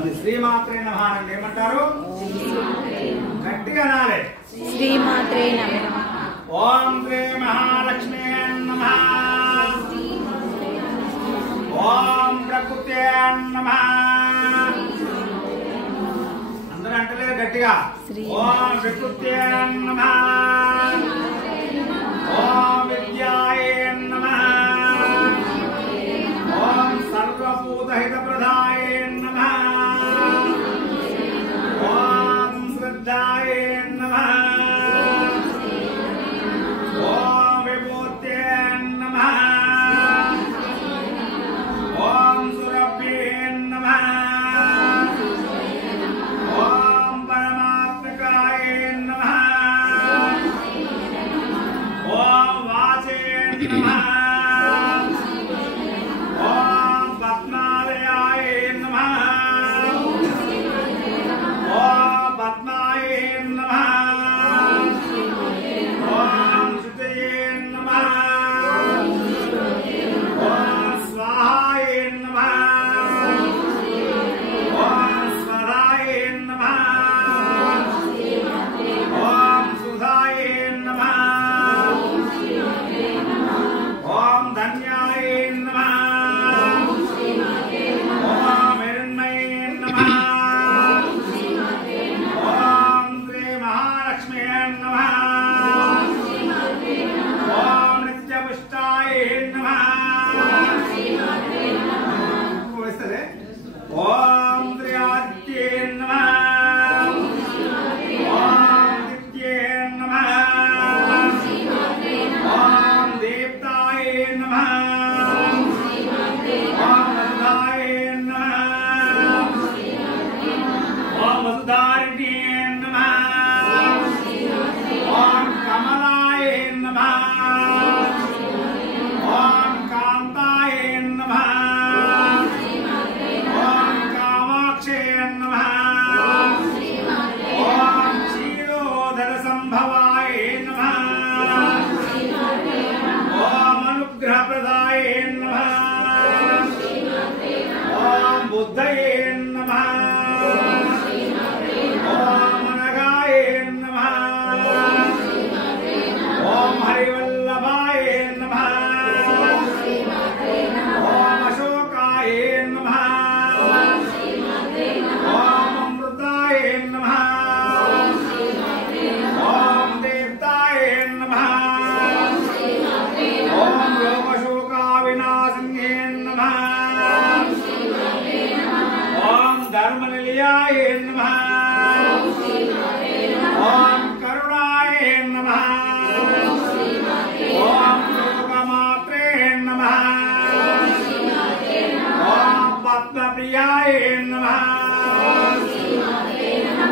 మరి శ్రీమాత్రే నమః అంటే ఏమంటారు? గట్టిగా అనాలి. శ్రీమాత్రే నమః. ఓం శ్రీ మహాలక్ష్మీ నమః. ఓం ప్రకృతే నమః. అందరూ అంటలేరు గట్టిగా. ఓం ప్రకృతే నమః. ఓం విద్యాయ నమః. ఓం సర్వభూతహితప్రదాయ నమః. ఓం శ్రద్ధాయ నమః. ఓం విభూతే నమః. ఓం సురభ్యే నమః. ఓం పరమాత్మకాయ నమః. ఓం వాచే నమః. ఓం పద్మాలయాయ నమః. ఓం పద్మాయ నమః. ఓం శుతయే నమః. ఓం స్వాహాయ నమః. ఓం స్వరాయ నమః. ఓం సుధాయ నమః. ఓం ధన్యాయ నమః. ఓం హిరణ్మయే నమః. ఓం శ్రీ మహాలక్ష్మీ నమః. ఓం నిత్యపుష్టాయ నమః. వస్తదే. ఓం శ్రీ ఆదిత్యే నమః. ఓం నిత్యే నమః. ఓం దీప్తాయ నమః. ఓం వసుధాయ నమః. ఓం వసుధారిణ్యే నమః. ఓం కమలాయ నమః. ఓం కాంతాయ నమః. ఓం కామాక్షే నమః. ఓం క్షీరోదర సంభవాయ నమః. ఓం అనుగ్రహప్రదాయ నమః. ఓం బుద్ధయే నమః. ఓం అనగాయ నమః. ఓం హరివల్లభాయ నమః. ఓం అశోకాయ నమః. ఓం అమృతాయ నమః. ఓం దేవతాయ నమః. ఓం లోకశోకా వినాశిన్యే నమః. ఓం ధర్మనిలయాయ నమః. ఓం కరుణాయ నమః. ఓం లోకమాత్రే నమః. ఓం పద్మప్రియాయ నమః.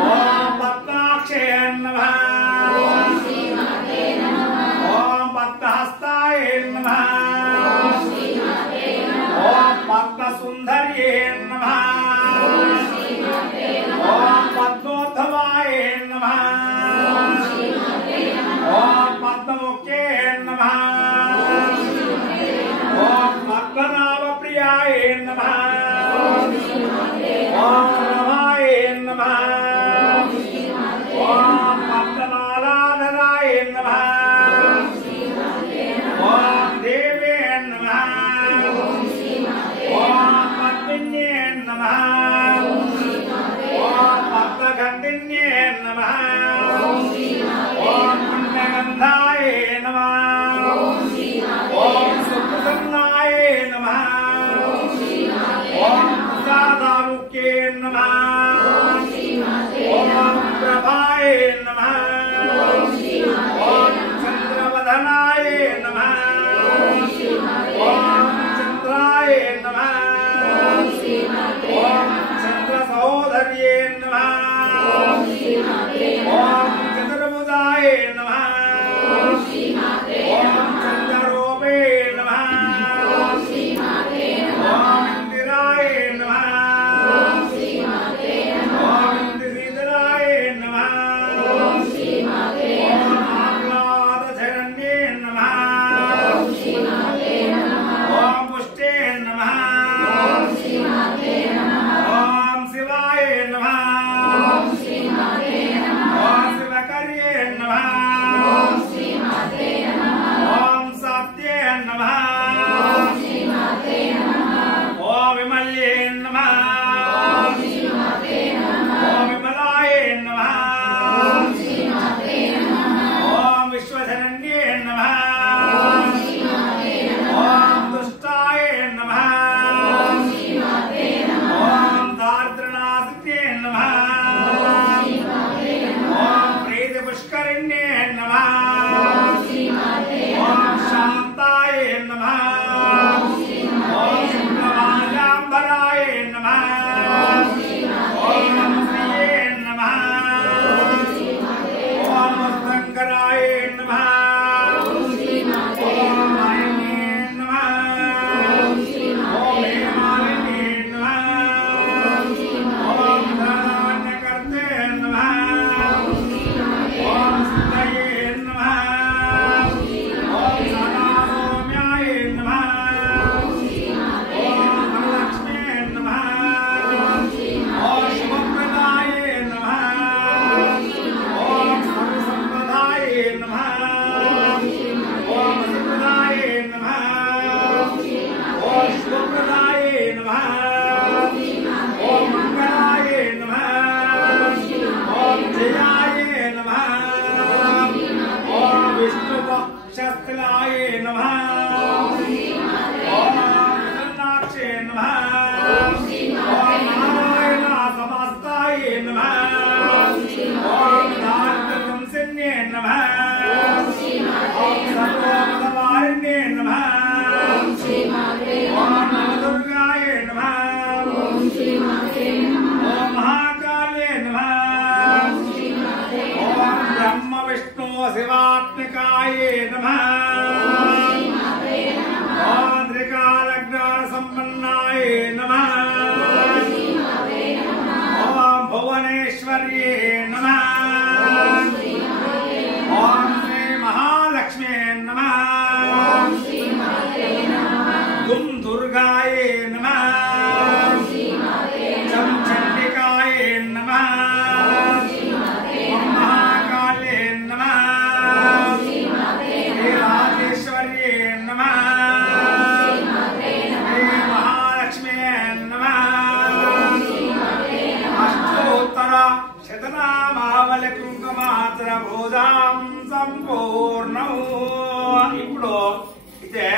ఓం పద్మాక్షే నమః. ఓం పద్మహస్తాయ నమః. ఓం పద్మసుందర్యే నమః. ఓం పద్మోద్ధవాయ నమః. ఓం పద్మముఖ్యే నమః. ఓం పద్మనాభప్రియాయ నమః. ఓం రమాయ నమః. విమల్యే నమః ఓం విమలాయే నమః ఓం విశ్వశరణ్యే నమః ఓం దుష్టాయే నమః ఓం దారిద్ర్యనాశిన్యే నమః ఓం ప్రీతి పుష్కరిణ్యే నమః ఓం శాంతాయే నమః ఓం శుక్లమాల్యాంబరాయే నమః ఓం శ్రీయే నమః ఓం శంకరాయే నమః ఓం మాయనే నమః ఓం హేమాలినే నమః ఓం ధనాన్యకర్తే నమః ఓం సిద్ధయే నమః ఓం సదాసౌమ్యాయే నమః ఓం ధనలక్ష్మే నమః ఓం శుభప్రదాయే నమః ఓం సర్వసంపదాయే నమః ఓం వసుప్రదాయే నమః ఓం శుభప్రదాయే నమః ఓం మంగళాయే నమః ఓం జయాయే నమః ఓం విష్ణుపక్షస్థలాయే నమః ఓం విఠలనాక్షే నమః ఓం నారాయణ సమస్తాయే నమః ఓం దారిద్ర్యవంశన్యే నమః ఓం సర్వోపదవారిణ్యే నమః ఓం నవదుర్గాయే నమః ఓం మహాకాళే నమః ఓం బ్రహ్మ విష్ణు శివాత్మికాయే నమః ఓం త్రికాలజ్ఞాన సంపన్నాయే నమః ఓం భువనేశ్వర్యే నమః ఓం శ్రీ మహాలక్ష్మే నమః గుం దుర్గాయే నమః చం చండికాయే నమః ఓం మహాకాళే నమః శ్రీ రాజేశ్వర్యే నమః శ్రీ మహాలక్ష్మే నమః అష్టోత్తర శతనామావళి కుంకుమాత్ర భూజాం సంపూర్ణం. ఇప్పుడు ఇదే